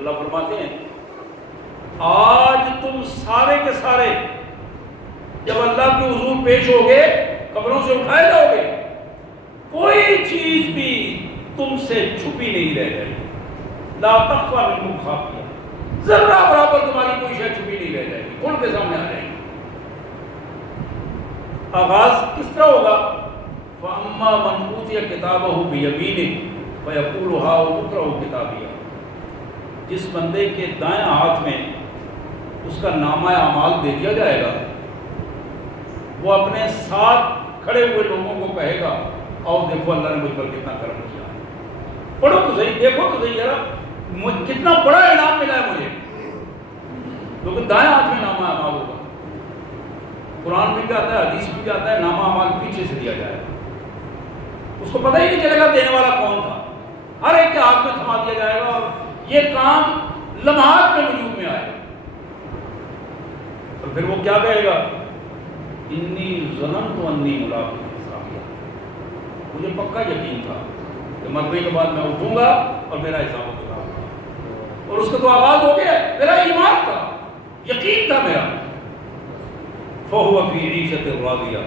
اللہ فرماتے ہیں آج تم سارے کے سارے جب اللہ کے حضور پیش ہوگے قبروں سے اٹھائے جاؤ گے، کوئی چیز بھی تم سے چھپی نہیں رہ جائے گی، لا تخفی منکم خافیہ، ذرہ برابر تمہاری کوئی شے چھپی نہیں رہ جائے گی، کھل کے سامنے آ جائے گی۔ آغاز کس طرح ہوگا؟ فَأَمَّا مَنْ أُوتِيَ كِتَابَهُ بِيَمِينِهِ فَيَقُولُ هَاؤُمُ اقْرَءُوا كِتَابِيَهْ، جس بندے کے دائیں ہاتھ میں اس کا نامہ اعمال دے دیا جائے گا، وہ اپنے ساتھ کھڑے ہوئے لوگوں کو کہے گا آؤ دیکھو اللہ نے مجھ پر کتنا کرم کیا ہے، پڑھو تو صحیح، دیکھو تو صحیح ذرا کتنا بڑا انعام ملا ہے مجھے، کیونکہ دائیں ہاتھ میں نامہ اعمال ہوگا۔ قرآن بھی کہتا ہے، حدیث بھی کہتا ہے نامہ اعمال پیچھے سے دیا جائے گا، اس کو پتہ ہی نہیں چلے گا دینے والا کون تھا، ہر ایک کے ہاتھ میں تھما دیا جائے گا اور یہ کام لمحات میں وجود میں آئے گا۔ اور پھر وہ کیا کہے گا؟ انی ظننت انی ملاق حسابیہ، مجھے پکا یقین تھا کہ مرنے کے بعد میں اٹھوں گا اور میرا حساب و کتاب ہوگا، اور اس کا تو آغاز ہو گیا، میرا ایمان تھا، یقین تھا میرا۔ فَهُوَ فِي عِيشَةٍ رَاضِيَةٍ،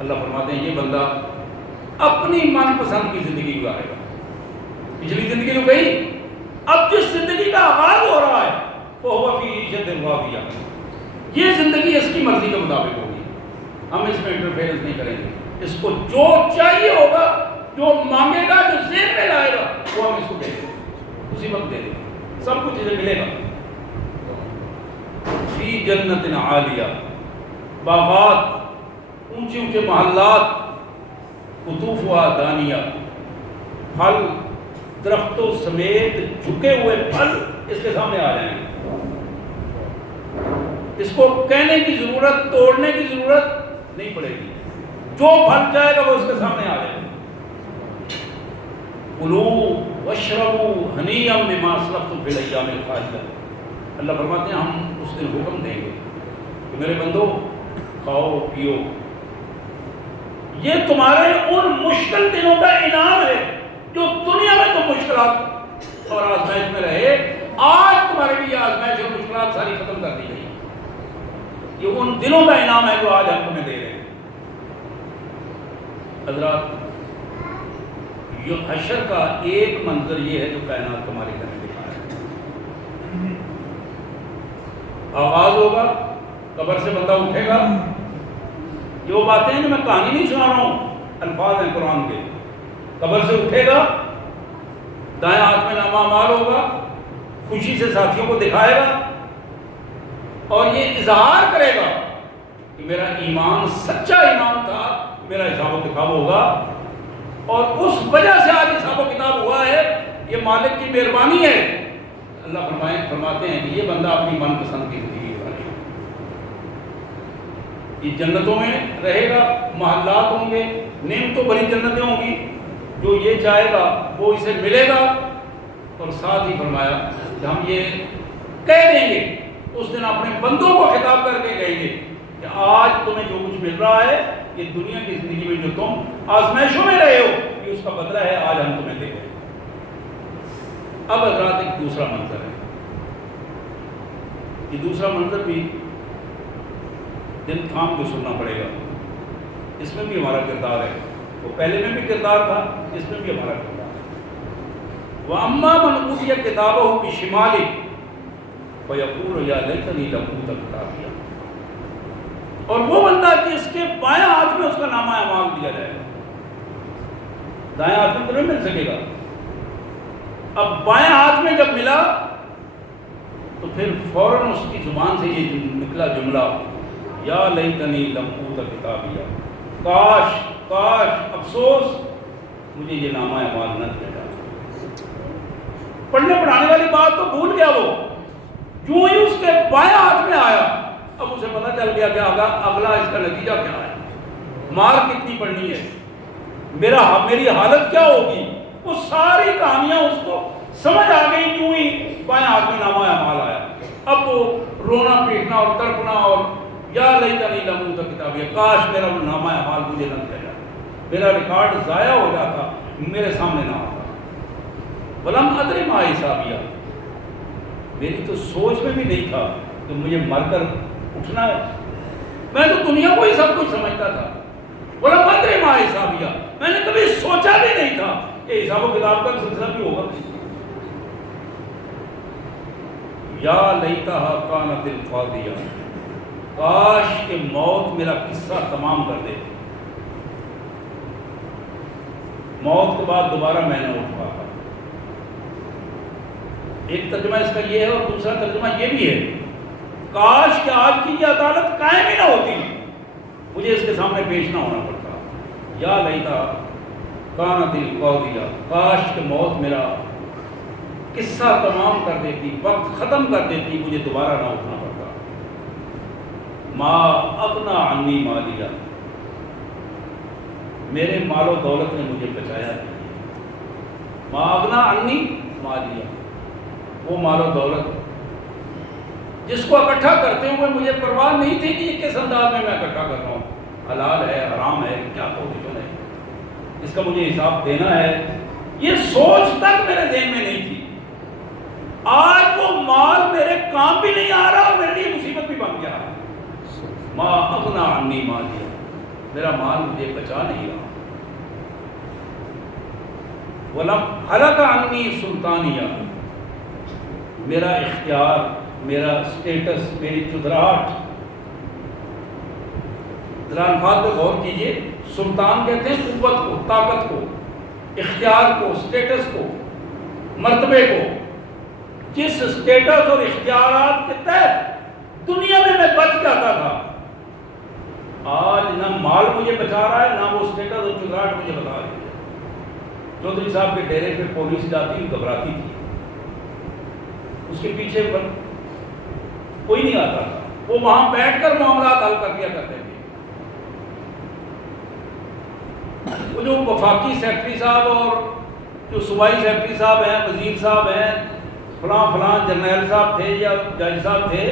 اللہ فرماتے ہیں یہ بندہ اپنی من پسند کی زندگی گزارے گا۔ پچھلی زندگی تو گئی، اب جس زندگی کا آغاز ہو رہا ہے فَهُوَ فِي عِيشَةٍ رَاضِيَةٍ، یہ زندگی اس کی مرضی کے مطابق ہوگی، ہم اس میں انٹرفیئرنس نہیں کریں گے، اس کو جو چاہیے ہوگا، جو مانگے گا، جو ذہن میں لائے گا وہ ہم اس کو دیں گے، اسی وقت دے دیں گے، سب کچھ اسے ملے گا۔ فی جنت عالیہ، باغات، اونچے اونچے محلات، قطوفہا دانیہ، پھل درختوں سمیت جھکے ہوئے پھل اس کے سامنے آ جائیں گے، اس کو کہنے کی ضرورت، توڑنے کی ضرورت نہیں پڑے گی، جو پھل جائے گا وہ اس کے سامنے آ جائے گا۔ کُلُوا واشربوا ہنیئا بما اسلفتم فی الایام الخالیہ، اللہ فرماتے ہیں ہم اس دن حکم دیں گے کہ میرے بندو کھاؤ پیو، یہ تمہارے ان مشکل دنوں کا انعام ہے جو دنیا میں تم مشکلات اور آزمائش میں رہے، آج تمہارے لیے آزمائش اور مشکلات ساری ختم کر دی گئی، یہ ان دنوں کا انعام ہے جو آج ہم تمہیں دے رہے ہیں۔ حضرات یہ حشر کا ایک منظر یہ ہے جو کائنات تمہارے گھر میں دکھا ہے، آغاز ہوگا، قبر سے بندہ اٹھے گا، یہ وہ باتیں ہیں جو میں کہانی نہیں سنا رہا ہوں، الفاظ ہیں قرآن کے، قبر سے اٹھے گا، دائیں ہاتھ میں نامہ اعمال ہوگا، خوشی سے ساتھیوں کو دکھائے گا اور یہ اظہار کرے گا کہ میرا ایمان سچا ایمان تھا، میرا حساب و کتاب ہوگا، اور اس وجہ سے آج حساب و کتاب ہوا ہے، یہ مالک کی مہربانی ہے۔ اللہ فرماتے ہیں کہ یہ بندہ اپنی من پسند کی زندگی گزارے گا، یہ جنتوں میں رہے گا، محلات ہوں گے، نعمتوں بڑی جنتیں ہوں گی، جو یہ چاہے گا وہ اسے ملے گا، اور ساتھ ہی فرمایا کہ ہم یہ کہہ دیں گے اس دن اپنے بندوں کو خطاب کر کے کہیں گے کہ آج تمہیں جو کچھ مل رہا ہے یہ دنیا کی زندگی میں جو تم آزمائشوں میں رہے ہو یہ اس کا بدلہ ہے، آج ہم تمہیں دے رہے ہیں۔ اب حضرات ایک دوسرا منظر ہے، یہ دوسرا منظر بھی دل تھام کے سننا پڑے گا، اس میں بھی ہمارا کردار ہے، وہ پہلے میں بھی کردار تھا، اس میں بھی ہمارا کردار ہے۔ وَأَمَّا مَنْ أُوتِيَ كِتَابَهُ بِشِمَالِهِ فَيَقُولُ يَا لَيْتَنِي لَمْ أُوتَ كِتَابِيَهْ، اور وہ بندہ جس کے بائیں ہاتھ میں اس کا نامہ اعمال دیا جائے گا، دائیں ہاتھ میں تو نہیں مل سکے گا، اب بائیں ہاتھ میں جب ملا تو پھر فوراً اس کی زبان سے یہ نکلا جملہ یا لیتنی لم اوت کتابیہ، کاش کاش افسوس مجھے یہ نامہ اعمال نہ دیا جاتا۔ پڑھنے پڑھانے والی بات تو بھول گیا وہ، جو ہی اس کے بائیں ہاتھ میں آیا اب اسے پتہ چل گیا کہ اگلا اس کا نتیجہ کیا ہے، مار کتنی پڑنی ہے، میری حالت کیا ہوگی، وہ ساری کہانیاں اس کو سمجھ آ گئی، کیوں ہی بائیں ہاتھ میں نامہ اعمال آیا۔ اب وہ رونا پیٹنا اور تڑپنا اور یا لیتنی لم اوت کتابیہ، کاش میرا وہ نامہ اعمال مجھے نہ دیا جاتا، میرا ریکارڈ ضائع ہو جاتا، میرے سامنے نہ آتا۔ ولم ادری ما حسابیہ، میری تو سوچ میں بھی نہیں تھا کہ مجھے مر کر اٹھنا ہے. میں تو دنیا کو ہی سب کچھ سمجھتا تھا. بولا مدر ما حسابیہ, میں نے کبھی سوچا بھی نہیں تھا کہ حساب و کتاب کا سلسلہ بھی ہوگا. یا لیتہا کانت القاضیہ, کاش کہ موت میرا قصہ تمام کر دے. موت کے بعد دوبارہ میں نہ اٹھ پاتا. ایک ترجمہ اس کا یہ ہے اور دوسرا ترجمہ یہ بھی ہے, کاش کہ آج کی یہ عدالت قائم ہی نہ ہوتی, مجھے اس کے سامنے پیش نہ ہونا پڑتا. یا لیتہا کانت القاضیہ, کاش کہ موت میرا قصہ تمام کر دیتی, وقت ختم کر دیتی, مجھے دوبارہ نہ اٹھنا پڑتا. ما اغنی عنی مالیہ, میرے مال و دولت نے مجھے بچایا نہیں. ما اغنی عنی مالیہ, وہ مال و دولت جس کو اکٹھا کرتے ہوئے مجھے پرواہ نہیں تھی کہ یہ کس انداز میں اکٹھا کر رہا ہوں, حلال ہے حرام ہے کیا پوزیشن ہے, اس کا مجھے حساب دینا ہے, یہ سوچ تک میرے ذہن میں نہیں تھی. آج وہ مال میرے کام بھی نہیں آ رہا اور میرے لیے مصیبت بھی بن گیا. ما اغنی عنی مالیہ, میرا مال مجھے بچا نہیں رہا. وَلَمْ هَلَكَ عَنِّي سُلْطَانِيَّہ, میرا اختیار, میرا سٹیٹس, میری چدراہٹ. ذرا الفاظ پہ غور کیجئے. سلطان کہتے ہیں قوت کو, طاقت کو, اختیار کو, سٹیٹس کو, مرتبے کو. جس سٹیٹس اور اختیارات کے تحت دنیا میں بچ جاتا تھا, آج نہ مال مجھے بچا رہا ہے, نہ وہ سٹیٹس اور چدراہٹ مجھے بتا رہی ہے. چودھری صاحب کے ڈیرے پہ پولیس جاتی گھبراتی تھی, اس کے پیچھے کوئی نہیں آتا تھا, وہ وہاں بیٹھ کر معاملات حل کر دیا کرتے تھے. وہ جو وفاقی سیکرٹری صاحب اور جو صوبائی سیکرٹری صاحب ہیں, وزیر صاحب ہیں, فلاں فلاں جرنیل صاحب تھے یا جج صاحب تھے,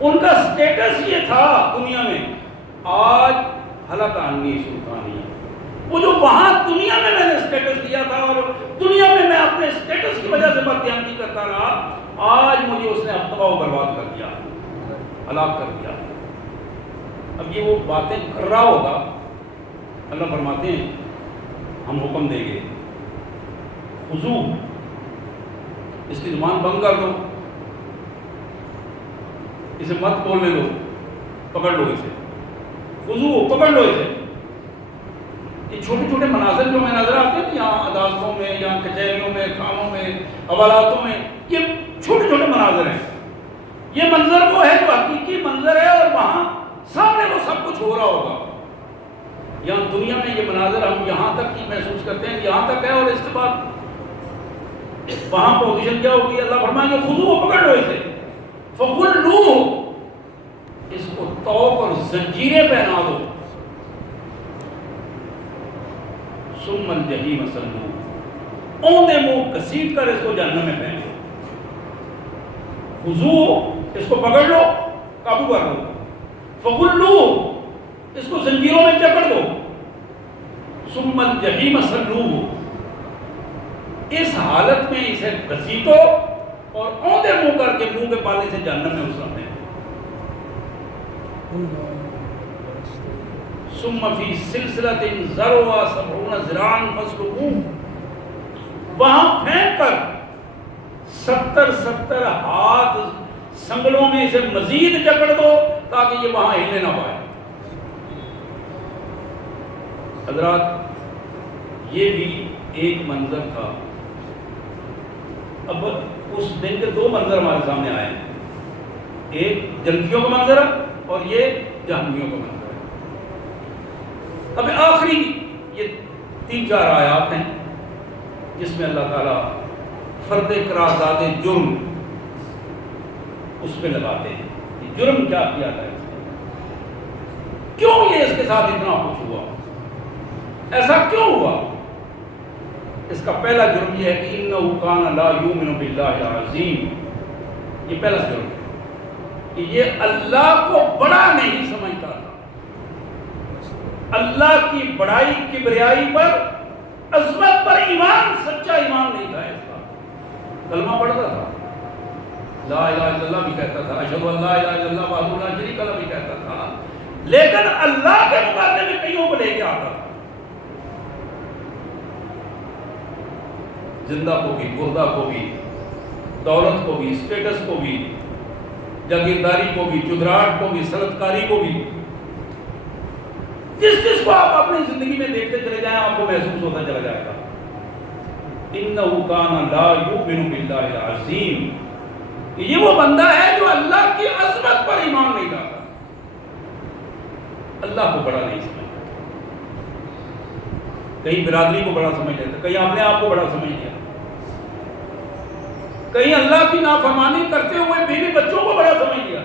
ان کا سٹیٹس یہ تھا دنیا میں. آج ہلاک عنی سلطانیہ, وہ جو وہاں دنیا میں نے سٹیٹس لیا تھا اور دنیا میں اپنے سٹیٹس کی وجہ سے بددیانتی کرتا رہا, آج مجھے اس نے اب تباہ و برباد کر دیا, ہلاک کر دیا. اب یہ وہ باتیں کر رہا ہوگا, اللہ فرماتے ہیں ہم حکم دیں گے, خذو, اس کی زبان بند کر دو, اسے مت بولنے دو, پکڑ لو اسے. خذو, پکڑ لو اسے. یہ چھوٹے چھوٹے مناظر جو ہمیں نظر آتے ہیں یہاں عدالتوں میں, یہاں کچہریوں میں, کاموں میں, حوالاتوں میں, یہ چھوٹے چھوٹے مناظر ہیں. یہ منظر وہ ہے جو حقیقی منظر ہے اور وہاں سامنے وہ سب کچھ ہو رہا ہوگا. یہاں دنیا میں یہ مناظر ہم یہاں تک ہی محسوس کرتے ہیں, یہاں تک ہے, اور اس کے بعد وہاں پوزیشن کیا ہوگی. اللہ فرمائیں گے خذو, پکڑ لو اسے, فغلوہ, اس کو طوق اور زنجیریں پہنا دو, ثم الجحیم صلوہ, اوندے منہ گھسیٹ کر اس کو جہنم میں پھینک دو. خذو, اس کو پکڑ لو, قابو کر لو. فغلوہ, اس کو زنجیروں میں جکڑ دو. ثم الجحیم صلوہ, اس حالت میں اسے گھسیٹو اور اوندے منہ کر کے منہ کے پالے سے جہنم میں اترا دیں. ثم فی سلسلۃ ذرعها 70 ذراعا فاسلکوہ, وہاں پھینک کر 70 ہاتھ سنگلوں میں اسے مزید جکڑ دو تاکہ یہ وہاں ہلنے نہ پائے. حضرات یہ بھی ایک منظر تھا. اب اس دن کے دو منظر ہمارے سامنے آئے ہیں, ایک جنتیوں کا منظر اور یہ جہنمیوں کا منظر ہے. اب آخری یہ 3-4 آیات ہیں جس میں اللہ تعالیٰ فرد قرارداد جرم اس پہ لگاتے ہیں کہ جرم کیا کیا تھا, کیوں یہ اس کے ساتھ اتنا کچھ ہوا, ایسا کیوں ہوا. اس کا پہلا جرم یہ ہے کہ انہ کان لا یؤمن باللہ العظیم, یہ پہلا جرم ہے کہ یہ اللہ کو بڑا نہیں سمجھتا تھا. اللہ کی بڑائی, کبریائی پر, عظمت پر ایمان, سچا ایمان نہیں تھا اس کا. کلمہ پڑھتا تھا, لا الہ الا اللہ بھی کہتا تھا، اشہد ان لا الہ الا اللہ وحدہ لا شریک لہ بھی کہتا تھا، لیکن اللہ کے مقابلے میں کئیوں کو لے کے آتا تھا، زندہ کو بھی، مردہ کو بھی، دولت کو بھی، اسٹیٹس کو بھی، جاگیرداری کو بھی، چدراٹ کو بھی، سرطکاری کو بھی، جس کو آپ اپنی زندگی میں دیکھتے چلے جائیں آپ کو محسوس ہوتا چلا جائے گا اِنَّهُ كَانَ لَا يُؤْمِنُ بِاللَّهِ الْعَظِيمِ، یہ وہ بندہ ہے جو اللہ کی عظمت پر ایمان نہیں لاتا، اللہ کو بڑا نہیں سمجھتا، کہیں برادری کو بڑا سمجھ لیتا، کہیں اپنے آپ کو بڑا سمجھ لیا، کہیں اللہ کی نافرمانی کرتے ہوئے بیوی بچوں کو بڑا سمجھ لیا،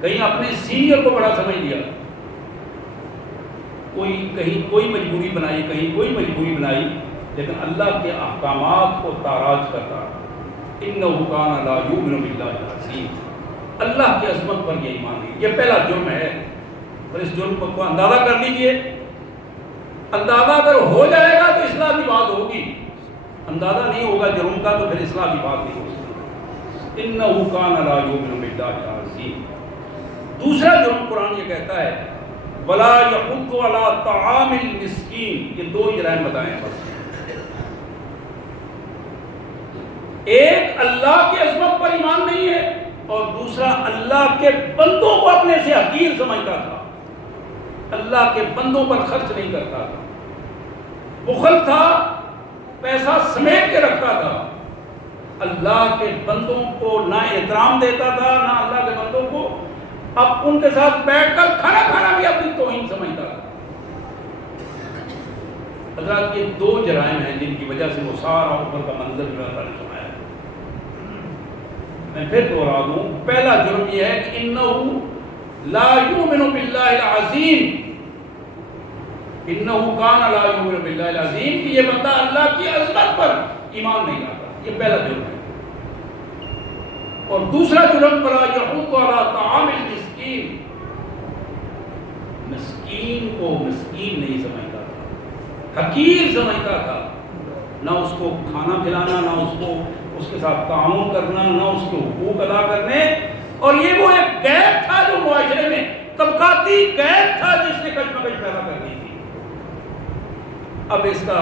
کہیں اپنے سینئر کو بڑا سمجھ لیا، کہیں کوئی مجبوری بنائی، کہیں کوئی مجبوری بنائی، لیکن اللہ کے احکامات کو تاراج کرتا، اِنَّهُ كَانَ لَا يُؤْمِنُ بِاللَّهِ الْعَظِيمِ، اللہ کی عظمت پر یہ ایمان نہیں، یہ پہلا جرم ہے، اور اس جرم کو اندازہ کر لیجئے، اندازہ اگر ہو جائے گا تو اصلاح کی بات ہوگی، اندازہ نہیں ہوگا جرم کا تو پھر اصلاح کی بات نہیں ہوگی، اِنَّهُ كَانَ لَا يُؤْمِنُ بِاللَّهِ الْعَظِيمِ۔ دوسرا جرم قرآن یہ کہتا ہے وَلَا يَحُضُّ عَلَىٰ طَعَامِ الْمِسْكِينِ، یہ دو جرائم بتائیں بس، ایک اللہ کی عظمت پر ایمان نہیں ہے، اور دوسرا اللہ کے بندوں کو اپنے سے حقیر سمجھتا تھا، اللہ کے بندوں پر خرچ نہیں کرتا تھا، بخل تھا، پیسہ سمیٹ کے رکھتا تھا، اللہ کے بندوں کو نہ احترام دیتا تھا، نہ اللہ کے بندوں کو اب ان کے ساتھ بیٹھ کر کھانا کھانا بھی اپنی توہین سمجھتا تھا۔ حضرات یہ دو جرائم ہیں جن کی وجہ سے وہ سارا اوپر کا منظر جو اللہ نے سنایا۔ میں پھر دوہرا دوں، پہلا جرم یہ ہے کہ انہ لا یؤمن باللہ العظیم، انہ کان لا یؤمن باللہ العظیم، کہ یہ بندہ اللہ کی عظمت پر ایمان نہیں لاتا، یہ پہلا جرم ہے۔ اور دوسرا جرم ولا یحض علی طعام المسکین، مسکین کو مسکین نہیں سمجھتا تھا، حقیر سمجھتا تھا، نہ اس کو کھانا کھلانا، نہ اس کو اس کے ساتھ تعاون کرنا، نہ اس کے حقوق ادا کرنے، اور یہ وہ ایک گیپ تھا جو معاشرے میں طبقاتی گیپ تھا جس نے کشمکش پیدا کر دی تھی۔ اب اس کا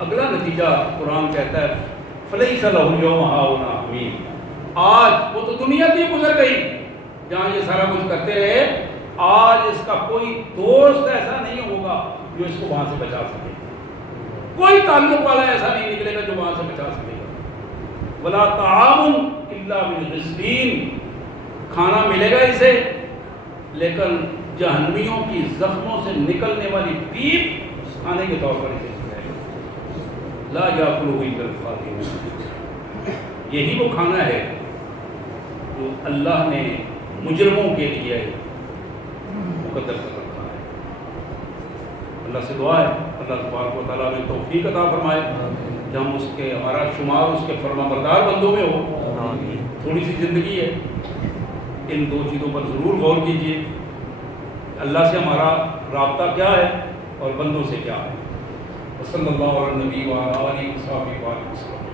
اگلا نتیجہ قرآن کہتا ہے فلیس لہ اليوم ہاہنا حمیم، آج وہ تو دنیا تھی گزر گئی جہاں یہ سارا کچھ کرتے رہے، آج اس کا کوئی دوست ایسا نہیں ہوگا جو اس کو وہاں سے بچا سکے، کوئی تعلق والا ایسا نہیں نکلے گا جو وہاں سے بچا سکے گا۔ ولا طعام الا من غسلین، کھانا ملے گا اسے لیکن جہنمیوں کی زخموں سے نکلنے والی پیپ کھانے کے طور پر اسے کھلائے گا۔ لا یاکلہ الا الخاطئون، یہی وہ کھانا ہے جو اللہ نے مجرموں کے لیے مقدر کر رکھا ہے۔ اللہ سے دعا ہے اللہ تبارک و تعالیٰ میں توفیق عطا فرمائے کہ ہم اس کے ہمارا شمار اس کے فرما بردار بندوں میں ہو۔ تھوڑی سی زندگی ہے، ان دو چیزوں پر ضرور غور کیجیے، اللہ سے ہمارا رابطہ کیا ہے اور بندوں سے کیا ہے۔ صلی اللہ علیہ نبی و آلہ و صحبہ وسلم۔